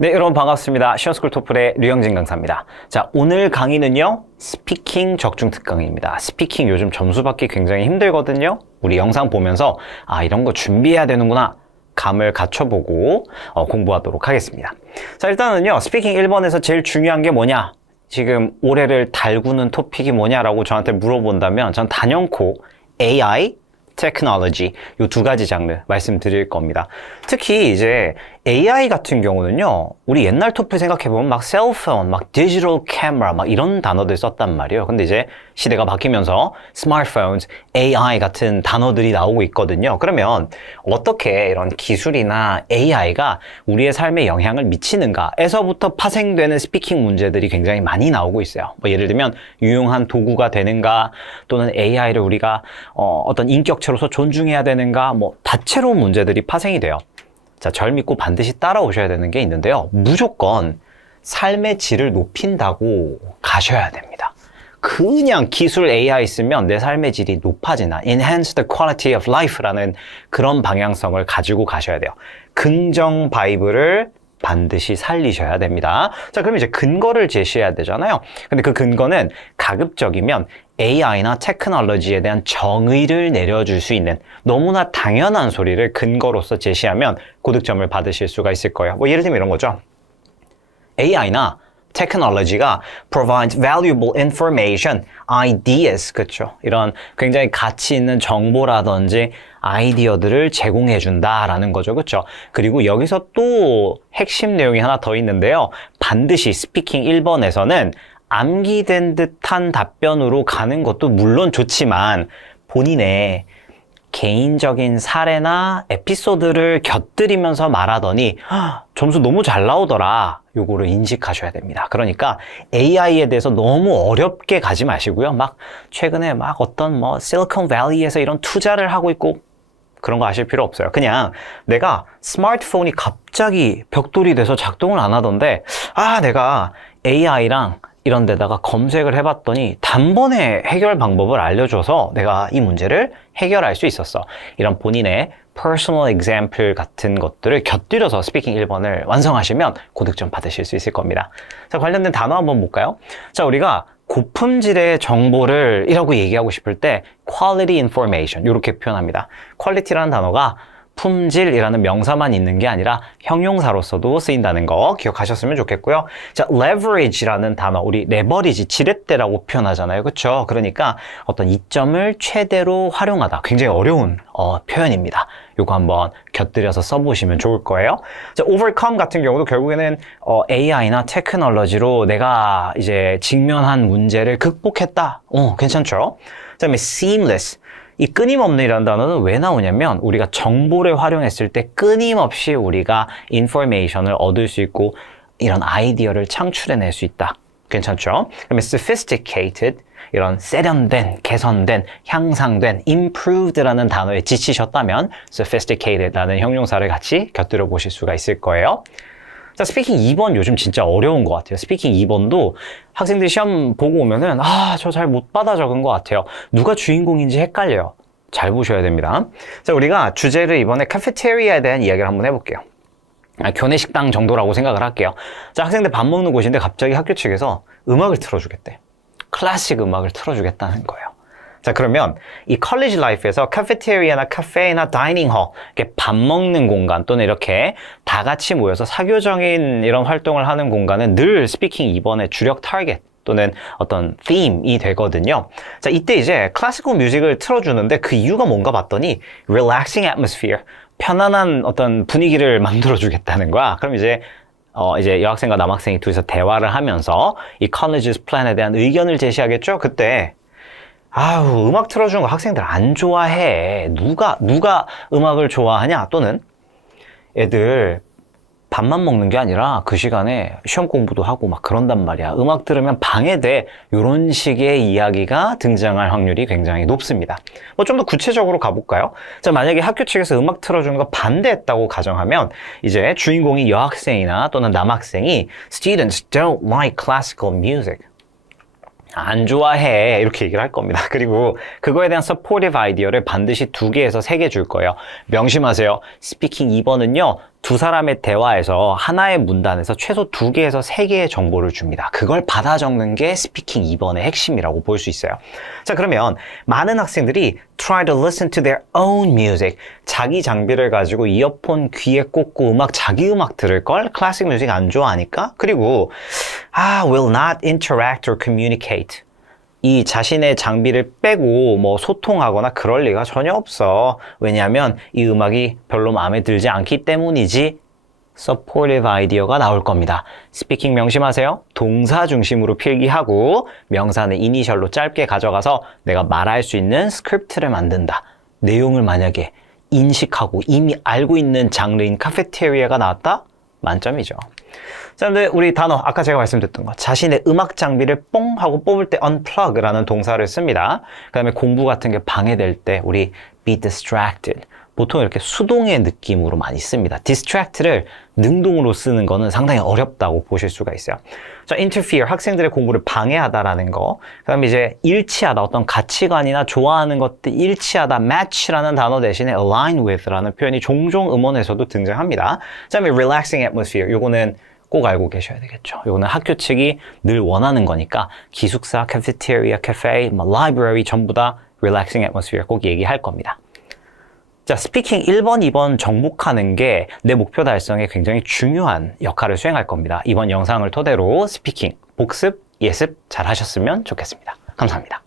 네, 여러분 반갑습니다. 시어스쿨 토플의 류영진 강사입니다. 자, 오늘 강의는요, 스피킹 적중 특강입니다. 스피킹 요즘 점수 받기 굉장히 힘들거든요. 우리 영상 보면서, 아, 이런 거 준비해야 되는구나. 감을 갖춰보고 어, 공부하도록 하겠습니다. 자, 일단은요, 스피킹 1번에서 제일 중요한 게 뭐냐? 지금 올해를 달구는 토픽이 뭐냐라고 저한테 물어본다면 전 단연코 AI, 테크놀로지 이두 가지 장르 말씀드릴 겁니다. 특히 이제 AI 같은 경우는요. 우리 옛날 토플 생각해 보면 막 셀폰, 막 디지털 카메라 막 이런 단어들 썼단 말이에요. 근데 이제 시대가 바뀌면서 스마트폰, AI 같은 단어들이 나오고 있거든요. 그러면 어떻게 이런 기술이나 AI가 우리의 삶에 영향을 미치는가에서부터 파생되는 스피킹 문제들이 굉장히 많이 나오고 있어요. 뭐 예를 들면 유용한 도구가 되는가 또는 AI를 우리가 어, 어떤 인격 체로서 존중해야 되는가 뭐 다채로운 문제들이 파생이 돼요. 자, 절 믿고 반드시 따라오셔야 되는 게 있는데요. 무조건 삶의 질을 높인다고 가셔야 됩니다. 그냥 기술 AI 쓰면 내 삶의 질이 높아지나 enhance the quality of life라는 그런 방향성을 가지고 가셔야 돼요. 긍정 바이브를 반드시 살리셔야 됩니다. 자, 그럼 이제 근거를 제시해야 되잖아요. 근데 그 근거는 가급적이면 AI나 테크놀로지에 대한 정의를 내려줄 수 있는 너무나 당연한 소리를 근거로서 제시하면 고득점을 받으실 수가 있을 거예요. 뭐 예를 들면 이런 거죠. AI나 테크놀로지가 provide valuable information, ideas, 그렇죠? 이런 굉장히 가치 있는 정보라든지 아이디어들을 제공해 준다라는 거죠. 그렇죠? 그리고 여기서 또 핵심 내용이 하나 더 있는데요. 반드시 스피킹 1번에서는 암기된 듯한 답변으로 가는 것도 물론 좋지만 본인의 개인적인 사례나 에피소드를 곁들이면서 말하더니 "헉, 점수 너무 잘 나오더라. 요거를 인식하셔야 됩니다. 그러니까 AI에 대해서 너무 어렵게 가지 마시고요. 막 최근에 막 어떤 뭐 실리콘밸리에서 이런 투자를 하고 있고 그런 거 아실 필요 없어요. 그냥 내가 스마트폰이 갑자기 벽돌이 돼서 작동을 안 하던데 아 내가 AI랑 이런 데다가 검색을 해봤더니 단번에 해결 방법을 알려줘서 내가 이 문제를 해결할 수 있었어. 이런 본인의 personal example 같은 것들을 곁들여서 스피킹 1번을 완성하시면 고득점 받으실 수 있을 겁니다. 자, 관련된 단어 한번 볼까요? 자, 우리가 고품질의 정보를 이라고 얘기하고 싶을 때 quality information 이렇게 표현합니다. quality라는 단어가 품질이라는 명사만 있는 게 아니라 형용사로서도 쓰인다는 거 기억하셨으면 좋겠고요. 자, leverage라는 단어, 우리 레버리지, 지렛대라고 표현하잖아요. 그렇죠? 그러니까 어떤 이점을 최대로 활용하다. 굉장히 어려운 어, 표현입니다. 요거 한번 곁들여서 써보시면 좋을 거예요. 자, overcome 같은 경우도 결국에는 어, AI나 테크놀로지로 내가 이제 직면한 문제를 극복했다. 어, 괜찮죠? 그 다음에 seamless. 이 끊임없는이라는 단어는 왜 나오냐면 우리가 정보를 활용했을 때 끊임없이 우리가 인포메이션을 얻을 수 있고 이런 아이디어를 창출해낼 수 있다. 괜찮죠? 그다음에 sophisticated 이런 세련된, 개선된, 향상된, improved라는 단어에 지치셨다면 sophisticated라는 형용사를 같이 곁들여 보실 수가 있을 거예요. 자, 스피킹 2번 요즘 진짜 어려운 것 같아요. 스피킹 2번도 학생들이 시험 보고 오면은, 아, 저 잘 못 받아 적은 것 같아요. 누가 주인공인지 헷갈려요. 잘 보셔야 됩니다. 자, 우리가 주제를 이번에 카페테리아에 대한 이야기를 한번 해볼게요. 아, 교내 식당 정도라고 생각을 할게요. 자, 학생들 밥 먹는 곳인데 갑자기 학교 측에서 음악을 틀어주겠대. 클래식 음악을 틀어주겠다는 거예요. 자, 그러면 이 컬리지 라이프에서 카페테리아나 카페나 다이닝홀, 이렇게 밥 먹는 공간 또는 이렇게 다 같이 모여서 사교적인 이런 활동을 하는 공간은 늘 스피킹 2번의 주력 타겟 또는 어떤 theme이 되거든요. 자, 이때 이제 클래시컬 뮤직을 틀어주는데 그 이유가 뭔가 봤더니 relaxing atmosphere, 편안한 어떤 분위기를 만들어주겠다는 거야. 그럼 이제 어, 이제 여학생과 남학생이 둘이서 대화를 하면서 이 college's plan에 대한 의견을 제시하겠죠? 그때 아우 음악 틀어주는 거 학생들 안 좋아해. 누가 누가 음악을 좋아하냐? 또는 애들 밥만 먹는 게 아니라 그 시간에 시험 공부도 하고 막 그런단 말이야. 음악 들으면 방해돼. 이런 식의 이야기가 등장할 확률이 굉장히 높습니다. 뭐 좀 더 구체적으로 가볼까요? 자 만약에 학교 측에서 음악 틀어주는 거 반대했다고 가정하면 이제 주인공이 여학생이나 또는 남학생이 students don't like classical music 안 좋아해 이렇게 얘기를 할 겁니다. 그리고 그거에 대한 supportive 아이디어를 반드시 두 개에서 세 개 줄 거예요. 명심하세요. 스피킹 2번은요. 두 사람의 대화에서 하나의 문단에서 최소 두 개에서 세 개의 정보를 줍니다. 그걸 받아 적는 게 스피킹 2번의 핵심이라고 볼 수 있어요. 자, 그러면 많은 학생들이 try to listen to their own music. 자기 장비를 가지고 이어폰 귀에 꽂고 음악, 자기 음악 들을 걸 클래식 뮤직 안 좋아하니까. 그리고 아, will not interact or communicate. 이 자신의 장비를 빼고 뭐 소통하거나 그럴 리가 전혀 없어. 왜냐하면 이 음악이 별로 마음에 들지 않기 때문이지. supportive 아이디어가 나올 겁니다. 스피킹 명심하세요. 동사 중심으로 필기하고 명사는 이니셜로 짧게 가져가서 내가 말할 수 있는 스크립트를 만든다. 내용을 만약에 인식하고 이미 알고 있는 장르인 카페테리아가 나왔다? 만점이죠. 자, 근데 우리 단어 아까 제가 말씀드렸던 거 자신의 음악 장비를 뽕 하고 뽑을 때 unplug라는 동사를 씁니다. 그 다음에 공부 같은 게 방해될 때 우리 be distracted 보통 이렇게 수동의 느낌으로 많이 씁니다. distract를 능동으로 쓰는 거는 상당히 어렵다고 보실 수가 있어요. 자, interfere 학생들의 공부를 방해하다라는 거. 그다음에 이제 일치하다 어떤 가치관이나 좋아하는 것들 일치하다 match라는 단어 대신에 align with라는 표현이 종종 음원에서도 등장합니다. 그다음에 relaxing atmosphere 요거는 꼭 알고 계셔야 되겠죠. 요거는 학교 측이 늘 원하는 거니까 기숙사, cafeteria, cafe, 뭐 library 전부 다 relaxing atmosphere 꼭 얘기할 겁니다. 자, 스피킹 1번, 2번 정복하는 게 내 목표 달성에 굉장히 중요한 역할을 수행할 겁니다. 이번 영상을 토대로 스피킹, 복습, 예습 잘 하셨으면 좋겠습니다. 감사합니다.